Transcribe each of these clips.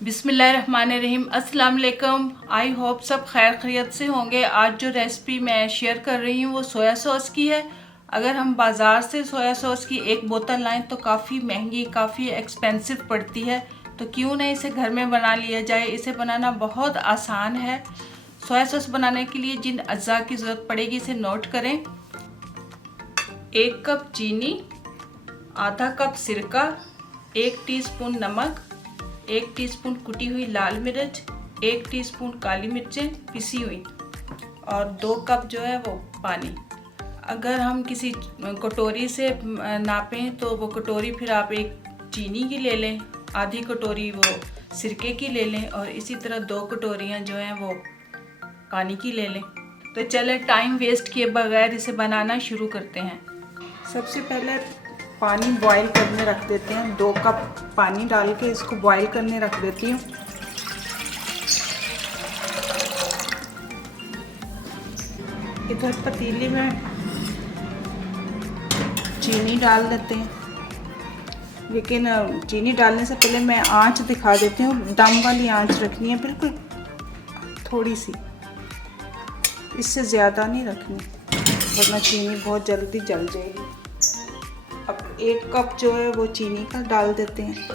बिस्मिल्लाहिर्रहमानिर्रहीम। अस्सलाम वालेकुम। आई होप सब खैर खैरियत से होंगे। आज जो रेसिपी मैं शेयर कर रही हूँ वो सोया सॉस की है। अगर हम बाज़ार से सोया सॉस की एक बोतल लाएं तो काफ़ी महंगी, काफ़ी एक्सपेंसिव पड़ती है, तो क्यों ना इसे घर में बना लिया जाए। इसे बनाना बहुत आसान है। सोया सॉस बनाने के लिए जिन अज्जा की ज़रूरत पड़ेगी इसे नोट करें। 1 कप चीनी, आधा कप सिरका, 1 टीस्पून नमक, 1 टीस्पून कुटी हुई लाल मिर्च, 1 टीस्पून काली मिर्चें पिसी हुई और 2 कप जो है वो पानी। अगर हम किसी कटोरी से नापें तो वो कटोरी फिर आप एक चीनी की ले लें, आधी कटोरी वो सिरके की ले लें और इसी तरह 2 कटोरियाँ जो हैं वो पानी की ले लें। तो चले टाइम वेस्ट किए बगैर इसे बनाना शुरू करते हैं। सबसे पहले पानी बॉईल करने रख देते हैं। 2 कप पानी डाल के इसको बॉईल करने रख देती हूँ। इधर पतीली में चीनी डाल देते हैं, लेकिन चीनी डालने से पहले मैं आंच दिखा देती हूँ। दम वाली आंच रखनी है, बिल्कुल थोड़ी सी, इससे ज़्यादा नहीं रखनी वरना चीनी बहुत जल्दी जल जाएगी। अब 1 कप जो है वो चीनी का डाल देते हैं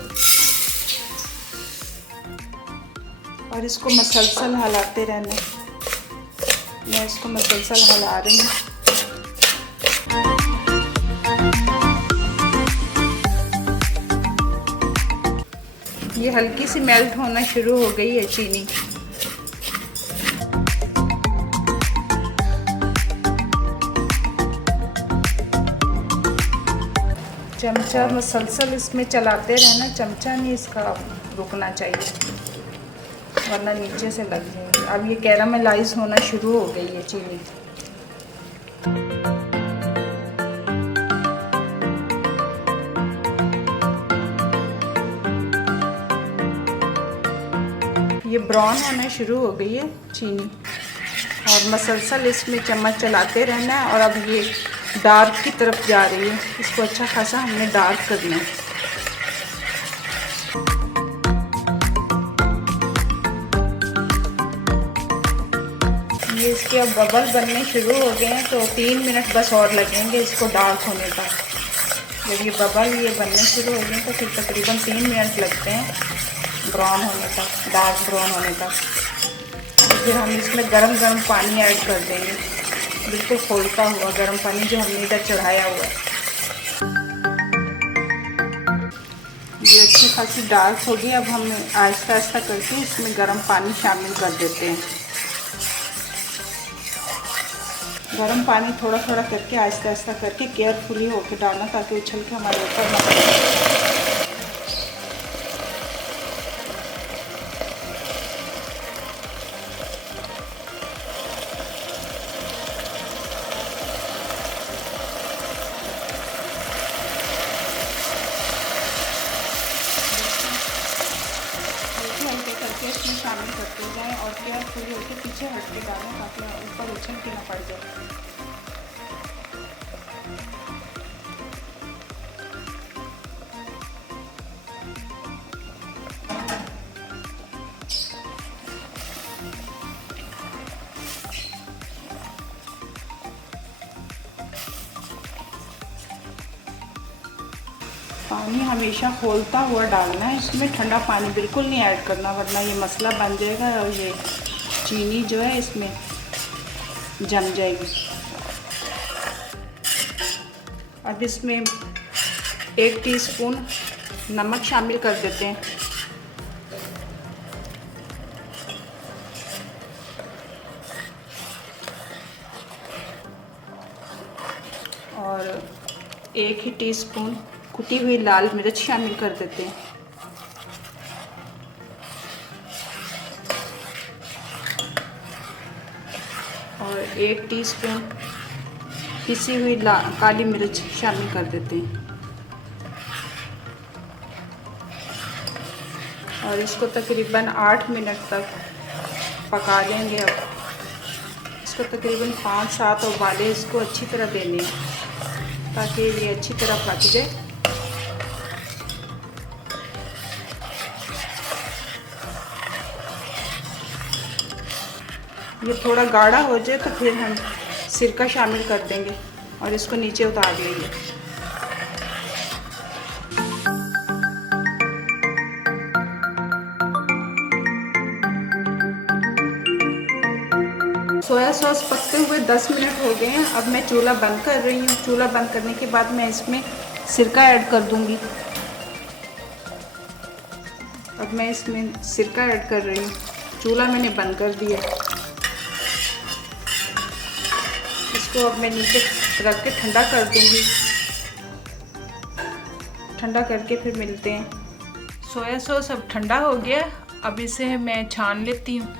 और इसको मसलसल हिलाते रहना। मैं इसको मसलसल हिला रही हूँ। ये हल्की सी मेल्ट होना शुरू हो गई है चीनी। चमचा मसलसल इसमें चलाते रहना, चमचा नहीं इसका रुकना चाहिए वरना नीचे से लग जाएगी। अब ये कैरामलाइज होना शुरू हो गई है चीनी। ये ब्राउन होना शुरू हो गई है चीनी और मसलसल इसमें चम्मच चलाते रहना है। और अब ये डार्क की तरफ जा रही है, इसको अच्छा खासा हमने डार्क करना है। ये इसके अब बबल बनने शुरू हो गए हैं, तो 3 मिनट बस और लगेंगे इसको डार्क होने तक। जब ये बबल बनने शुरू हो गए तो फिर तकरीबन 3 मिनट लगते हैं ब्राउन होने तक, डार्क ब्राउन होने तक। फिर हम इसमें गरम गरम पानी ऐड कर देंगे, बिल्कुल खौलता हुआ गरम पानी जो हमने इधर चढ़ाया हुआ है। ये अच्छी खासी डार्क होगी। अब हम आहिस्ता आहिस्ता करके इसमें गरम पानी शामिल कर देते हैं। गरम पानी थोड़ा थोड़ा करके आहिस्ता आहिस्ता करके केयरफुली होकर डालना ताकि उछल के हमारे ऊपर ना पड़े। हल्के करके इसमें शामिल करते जाएं और केयरफुली होकर पीछे हट के डालें ताकि ऊपर उछल के ना पड़ जाए। पानी हमेशा खौलता हुआ डालना है, इसमें ठंडा पानी बिल्कुल नहीं ऐड करना वरना ये मसला बन जाएगा और ये चीनी जो है इसमें जम जाएगी। अब इसमें 1 टीस्पून नमक शामिल कर देते हैं और 1 ही टीस्पून कुटी हुई लाल मिर्च शामिल कर देते हैं और 1 टीस्पून पिसी हुई काली मिर्च शामिल कर देते हैं और इसको तकरीबन 8 मिनट तक पका लेंगे। अब इसको तकरीबन 5-7 उबाले इसको अच्छी तरह देने ताकि ये अच्छी तरह पक जाए। ये थोड़ा गाढ़ा हो जाए तो फिर हम सिरका शामिल कर देंगे और इसको नीचे उतार लेंगे। सोया सॉस पकते हुए 10 मिनट हो गए हैं। अब मैं चूल्हा बंद कर रही हूँ। चूल्हा बंद करने के बाद मैं इसमें सिरका ऐड कर दूँगी। अब मैं इसमें सिरका ऐड कर रही हूँ। चूल्हा मैंने बंद कर दिया। इसको अब मैं नीचे रख के ठंडा कर दूँगी। ठंडा करके फिर मिलते हैं। सोया सॉस अब ठंडा हो गया। अब इसे मैं छान लेती हूँ।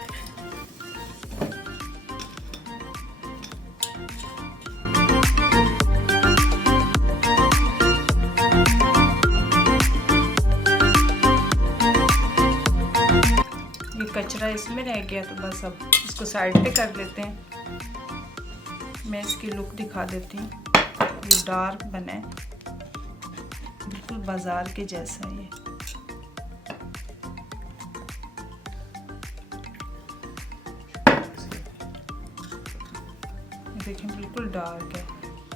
कचरा इसमें रह गया तो बस अब इसको साइड पे कर लेते हैं। मैं इसकी लुक दिखा देती हूँ। ये डार्क बना है, बिल्कुल बाजार के जैसा है ये। देखें बिल्कुल डार्क है,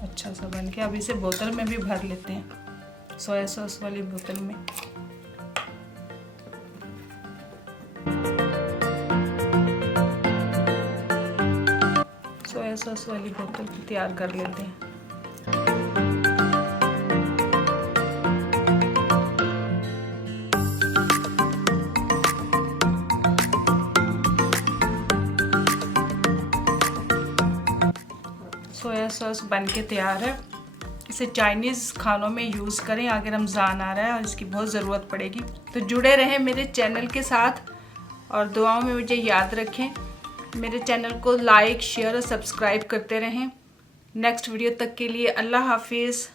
अच्छा सा बन के। अब इसे बोतल में भी भर लेते हैं, सोया सॉस वाली बोतल में। सोया सॉस वाली बोतल तैयार कर लेते हैं। सोया सॉस बन के तैयार है। इसे चाइनीज़ खानों में यूज़ करें, आगे रमज़ान आ रहा है और इसकी बहुत ज़रूरत पड़ेगी। तो जुड़े रहें मेरे चैनल के साथ और दुआओं में मुझे याद रखें। मेरे चैनल को लाइक, शेयर और सब्सक्राइब करते रहें। नेक्स्ट वीडियो तक के लिए अल्लाह हाफिज़।